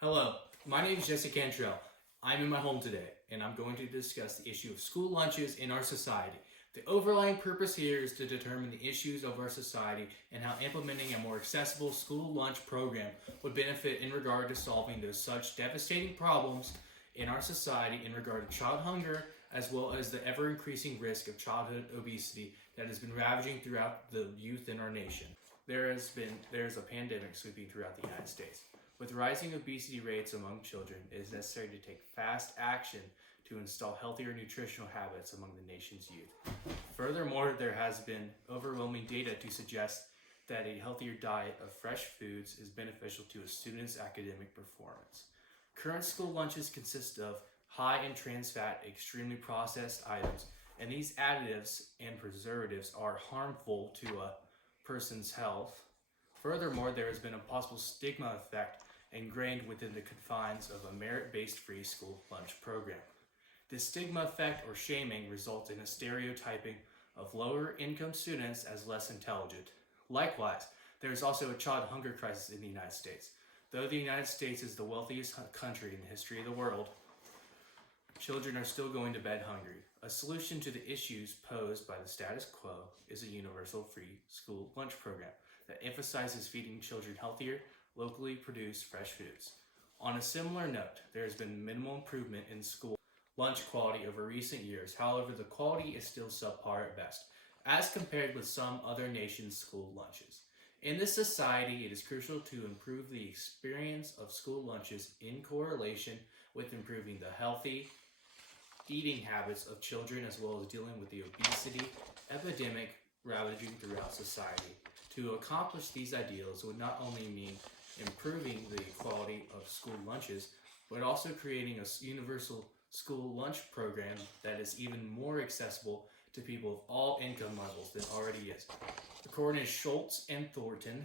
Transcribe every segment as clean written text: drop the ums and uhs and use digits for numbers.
Hello, my name is Jesse Cantrell. I'm in my home today, and I'm going to discuss the issue of school lunches in our society. The overlying purpose here is to determine the issues of our society and how implementing a more accessible school lunch program would benefit in regard to solving those such devastating problems in our society in regard to child hunger, as well as the ever increasing risk of childhood obesity that has been ravaging throughout the youth in our nation. There's a pandemic sweeping throughout the United States. With rising obesity rates among children, it is necessary to take fast action to install healthier nutritional habits among the nation's youth. Furthermore, there has been overwhelming data to suggest that a healthier diet of fresh foods is beneficial to a student's academic performance. Current school lunches consist of high in trans fat, extremely processed items, and these additives and preservatives are harmful to a person's health. Furthermore, there has been a possible stigma effect ingrained within the confines of a merit-based free school lunch program. This stigma effect or shaming results in a stereotyping of lower income students as less intelligent. Likewise, there is also a child hunger crisis in the United States. Though the United States is the wealthiest country in the history of the world, children are still going to bed hungry. A solution to the issues posed by the status quo is a universal free school lunch program that emphasizes feeding children healthier, locally produced fresh foods. On a similar note, there has been minimal improvement in school lunch quality over recent years. However, the quality is still subpar at best, as compared with some other nations' school lunches. In this society, it is crucial to improve the experience of school lunches in correlation with improving the healthy eating habits of children as well as dealing with the obesity epidemic ravaging throughout society. To accomplish these ideals would not only mean improving the quality of school lunches, but also creating a universal school lunch program that is even more accessible to people of all income levels than already is. According to Schultz and Thornton,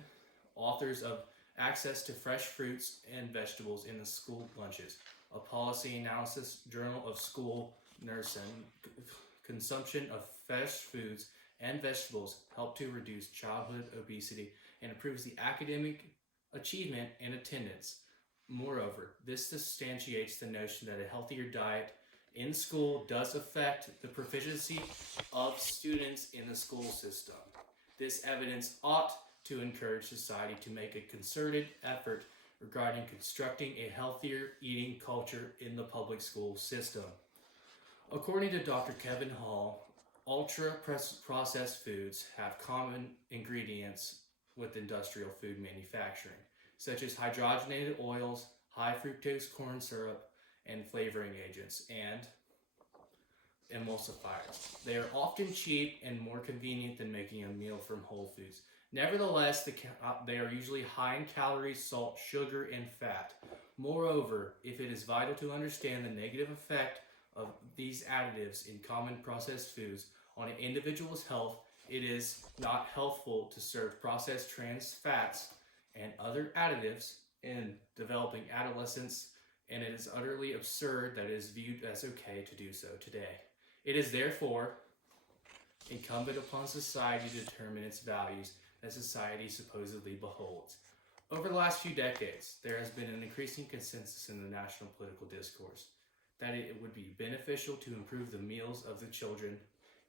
authors of Access to Fresh Fruits and Vegetables in the School Lunches, a policy analysis journal of school nursing, consumption of fresh foods and vegetables help to reduce childhood obesity and improves the academic achievement and attendance. Moreover, this substantiates the notion that a healthier diet in school does affect the proficiency of students in the school system. This evidence ought to encourage society to make a concerted effort regarding constructing a healthier eating culture in the public school system. According to Dr. Kevin Hall, ultra-processed foods have common ingredients with industrial food manufacturing, such as hydrogenated oils, high fructose corn syrup, and flavoring agents, and emulsifiers. They are often cheap and more convenient than making a meal from Whole Foods. Nevertheless, they are usually high in calories, salt, sugar, and fat. Moreover, if it is vital to understand the negative effect of these additives in common processed foods on an individual's health, it is not healthful to serve processed trans fats and other additives in developing adolescents, and it is utterly absurd that it is viewed as okay to do so today. It is therefore incumbent upon society to determine its values that society supposedly beholds. Over the last few decades, there has been an increasing consensus in the national political discourse that it would be beneficial to improve the meals of the children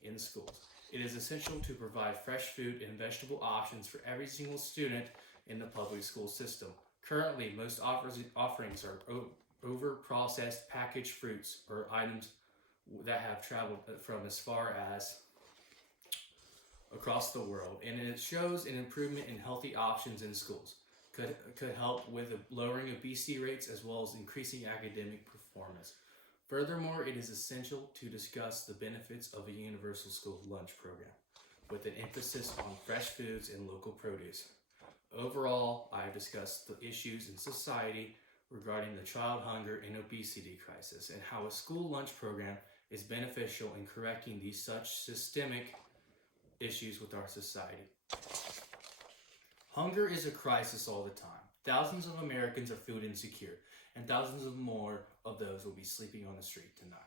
in schools. It is essential to provide fresh food and vegetable options for every single student in the public school system. Currently, most offerings are over-processed packaged fruits or items that have traveled from as far as across the world, and it shows an improvement in healthy options in schools. Could help with lowering obesity rates as well as increasing academic performance. Furthermore, it is essential to discuss the benefits of a universal school lunch program with an emphasis on fresh foods and local produce. Overall, I have discussed the issues in society regarding the child hunger and obesity crisis and how a school lunch program is beneficial in correcting these such systemic issues with our society. Hunger is a crisis all the time. Thousands of Americans are food insecure, and thousands of more of those will be sleeping on the street tonight.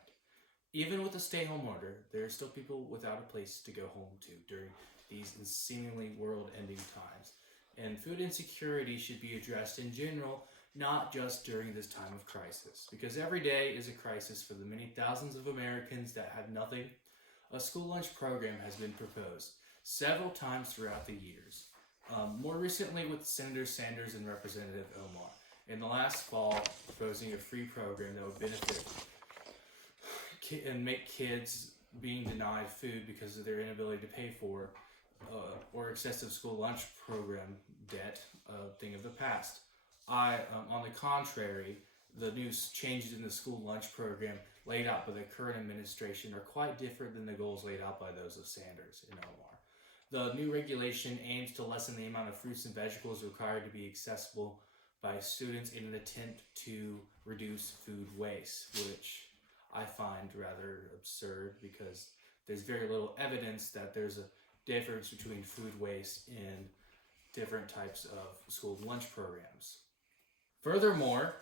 Even with the stay-home order, there are still people without a place to go home to during these seemingly world-ending times. And food insecurity should be addressed in general, not just during this time of crisis. Because every day is a crisis for the many thousands of Americans that have nothing. A school lunch program has been proposed several times throughout the years. More recently with Senator Sanders and Representative Omar. In the last fall, proposing a free program that would benefit and make kids being denied food because of their inability to pay for or excessive school lunch program debt a thing of the past. On the contrary, the new changes in the school lunch program laid out by the current administration are quite different than the goals laid out by those of Sanders and Omar. The new regulation aims to lessen the amount of fruits and vegetables required to be accessible by students in an attempt to reduce food waste, which I find rather absurd because there's very little evidence that there's a difference between food waste in different types of school lunch programs. Furthermore,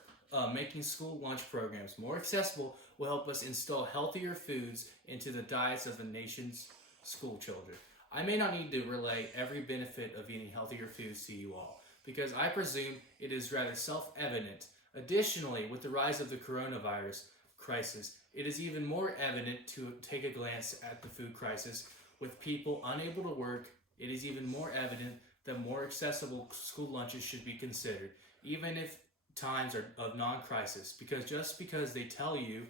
making school lunch programs more accessible will help us instill healthier foods into the diets of the nation's school children. I may not need to relay every benefit of eating healthier foods to you all, because I presume it is rather self-evident. Additionally, with the rise of the coronavirus crisis, it is even more evident to take a glance at the food crisis. With people unable to work, it is even more evident that more accessible school lunches should be considered, even if times are of non-crisis, because just because they tell you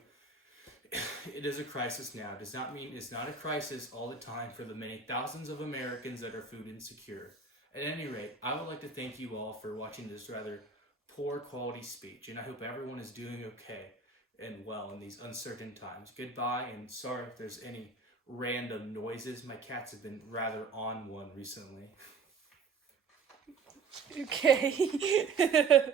it is a crisis now does not mean it's not a crisis all the time for the many thousands of Americans that are food insecure. At any rate, I would like to thank you all for watching this rather poor quality speech, and I hope everyone is doing okay and well in these uncertain times. Goodbye, and sorry if there's any random noises. My cats have been rather on one recently. Okay.